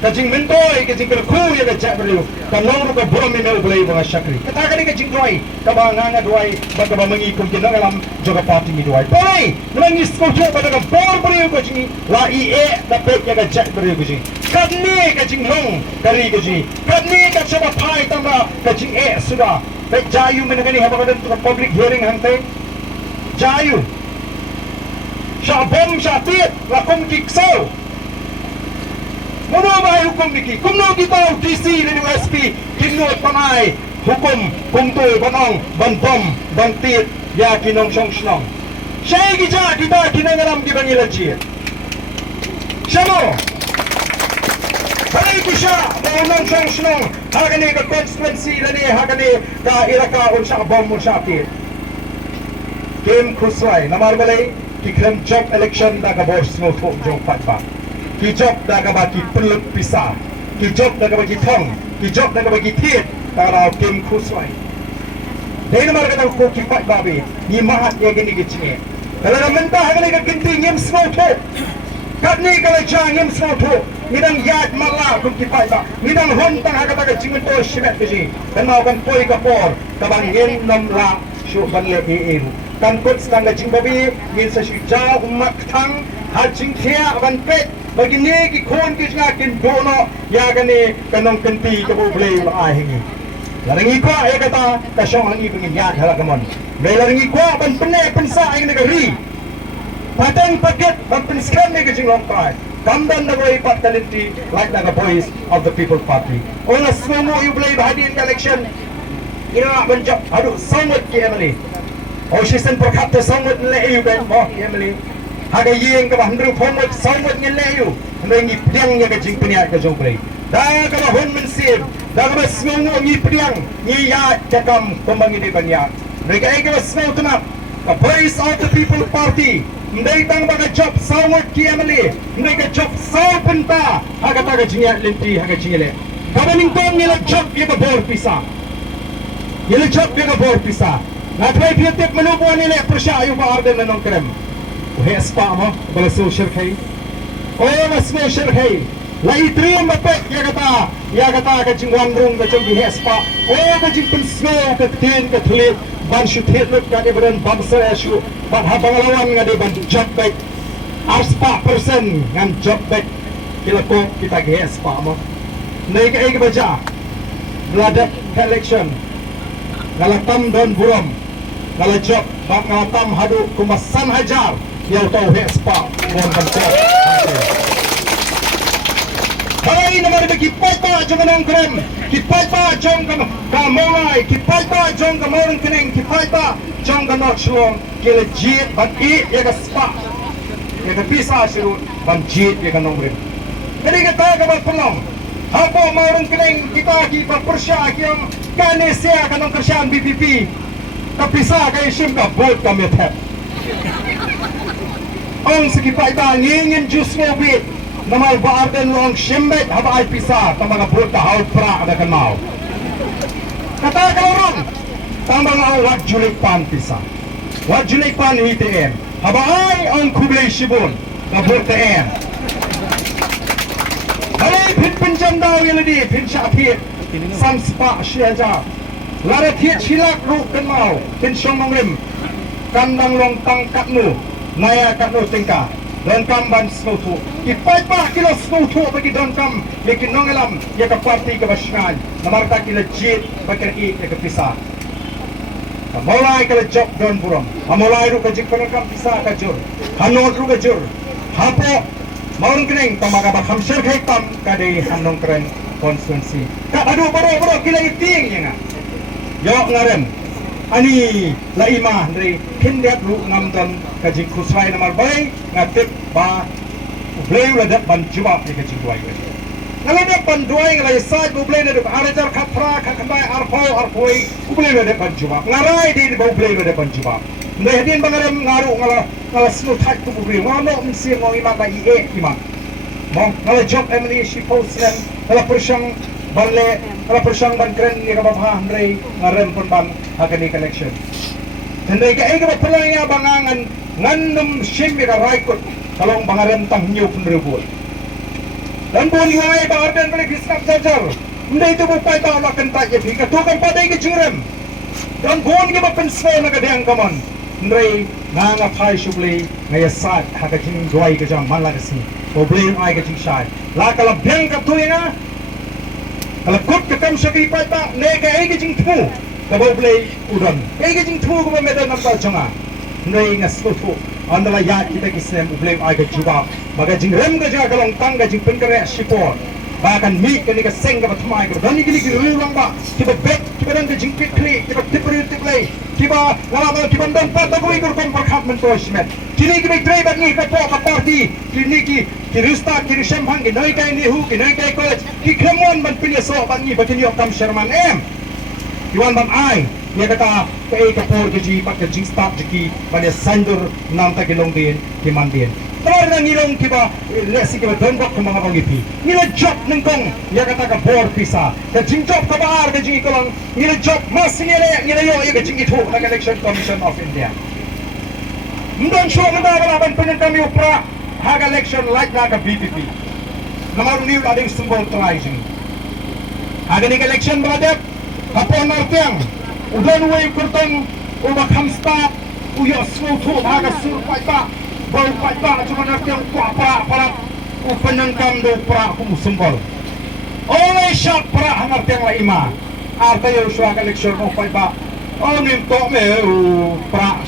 kajing mentoy kajing kerku ya kajak beriu kanong ruka buram email boleh bunga syakri kata kali kajing duai kabang nganga duai bagaimana mengikut jenang alam juga parti ni duai boleh nangis kojo pada kabor beriu kajing la ie dapat ya kajak beriu kajing kadni kajing long dari kajing kadni kacaba pai tambah kajing sudah baik jayu menengani habakan untuk public hearing hantai jayu syabom syatit lakum kiksau menubah hukum niki kumno kita DC dan USP kinut pamai hukum kumtul banong bantom bantit ya kinong syong syong shaei kita kinangalam gibangi lajir syamo balik kusya banong syong syong hagani ka constituency lani hagani ka iraka unsya bom unsya tit game kuswai namar balai kikrem job election da ka bos ngotok jong paitbah ki job dah ka bagi pelut pisah ki job dah ka bagi thong ki job dah ka bagi thiet tarau kim khuswai dei namar ka ko ki paitbah be ni mahat ye gini ki chinge kalau mentah kali ka kinti ngem small tho kat ni kalau cha ngem small tho midang yat mala ko ki paitbah midang hon tang ha ka ta chingun to shibet bi kan mau kan poi ka por ka bang ngem nam la shu ban le e kan kot stang ka jingbabi ngin sa shi ja umat thang ha jing thia ban pet begini ki khon ki ngakin dono ya gani kanong kenti ke boleh la hingi larangi ko ay kata ka syong langi pengin ya hala kamon me larangi ko ban pene pensa ay negeri pateng paket ban penskran ne ke jinglong pai kamdan na boy pat talenti like the voice of the people party ona smomo you boleh hadir election ina banjak aduh sangat ki emily oh sisen perkata sangat le you ben oh emily haga yeng ka bahndru phomot sawmot ngeleyu ngi pdiang ya ka jing pniat ka jong play da ka hon mensib da ka sngongo ngi pdiang ngi ya jakam pembangi di banya mereka ai ka sngo tunap ka voice of the people party ndai tang ba ka job sawmot ki amali ndai ka job saw penta haga ta ka jingat lenti haga jingele ka baning kom ni la job ya ka bor pisa ya la job ya ka bor pisa na thai piatek manubuan ni le persya ayu ba Ardent na nong krem Hei spa mo, bala social kay. Oh, mas social kay. Lai triam bapet ya kata ka jingwan rung ka jong hei spa. Oh, ka jing pensno ka tin ka thulit ban shu thetlut ka de bran bangsa shu ban habang lawan nga de ban job back. Ar spa person ngan job back. Kila ko kita hei spa mo. Nei ka ai ka baja. Bladat election. Ngalatam don buram. Ngala job bak ngalatam hadu kumasan hajar. Yang tahu hespa mohon bantuan. Hai nama dia paitbah jong nong krem, paitbah jong kamolai, paitbah jong kamorong keneng, paitbah jong kanok shlong, kile jit ban i ya ka spa, ya ka bisa sirut ban jit ya ka nong krem. Jadi kita ka pelong, apa morong keneng kita ki persya ki yang kanesia kanong kerjaan BPP, tapi sa kay sim ka bot ka methet. Ang sekipai ba ngingin jus ngobit namal ba Ardent long shimbet haba ay pisa ta mga buta haut pra ada kan mau kata kalorong tambang ang wat julik pan pisa wat julik pan ITM haba ay ang kublay shibun na buta en halay pin pinjam daw yeladi pin syakit sam spa syaja lara thiet silak ru kan mau pin syong manglim kandang long tangkat nu naya katno tingka dan kamban snotu paitbah kilo snotu bagi dan kam lekin nongialam ya ka parti ka basngan namarta kila jit bagi ya ka pisah mulai kala job don buram mulai ru ka jik pangkam pisah ka jur hanot ru ka jur hapo maurung keneng tamaga ba khamser khai tam ka dei hanong kren constituency ka aduh boro kila iting ya nga yo ngaren ani laima dari kindat ru ngamdan kajing kuswai namar bay ngatik ba ublay ladat ban jubab ni kajing duai ngaladat ban duai ngalai side ublay ladat arajar khatra khakbai arpoi ublay ladat ban jubab ngarai di ublay ladat ban jubab ndai hadin bangaram ngaru ngala snu thak tu ublay ngano msi ngi ma ba ie ima mong ngala job emily she posted ngala persyang balle ngala persyang ban kren ni ka babha ndai ngarem pun ban hakani collection tendai ka ega pelaya bangangan ngannum shimmi ka raikut kalong bangarem tang nyu pun rebut Dan pun iwai ba Ardent balik hisap jajar. Ndai tu bupai ta nak kentak je pika tu kan padai ke jingrem. Dan pun ke ba penswe na kadang kaman. Ndai nanga phai shubli ngaya sat haka jing doi ke jam man lagasi. Problem ai ke jing shai. La kala beng ka tu nga. Kala kut ke kam shaki pai ta ne ke ai ke jing thu. Ka bo blai udon. Ai ke jing thu ko ba medan nam ta changa. Ndai nga sku thu. Andala ya kita kisem problem ai ke juba. Baga jing rem ke ja kalong tang ke jing penkare sipor. Bahkan mi ke ni ke seng ke bathmai ke dan ni ke ruang ba. Kiba bet kiba dan ke jing pit kli kiba tipri tiplay. Kiba lama kiba dan pa ta koi kur kon parkhat men to smet. Kini kiba trai bat ni ka to ka party. Kini ki rista ki shem hang ki noi kai ni hu ki noi kai college. Ki kramon ban pilih so ban ni batin yok kam sherman em. Yuan ban ai dia kata ke kapor ke ji pak ke jing start ki pada sandur nam ta kilong din ki mandin. Tawar na ngilong kiba lesi kiba donbok ke mga pangipi. Ngila job ng kong dia kata ka board pisa. Ka jing job ka baar ka jing ikolong ngila job mas ngila yo ka jing itu ng Election Commission of India. Mdon show mda balaban punin kami upra haga election like na ka BPP. Namaru niyo ading symbol trying. Haga ning election brother kapon martiang udon way kurtong ubak hamsta uyo slow to haga sur paitbah bau paitbah cuma nartiang kuapa para upenangkam do pra kumusumbol oleh syak pra hangartiang la ima arta yo suaka election of paitbah onim to me pra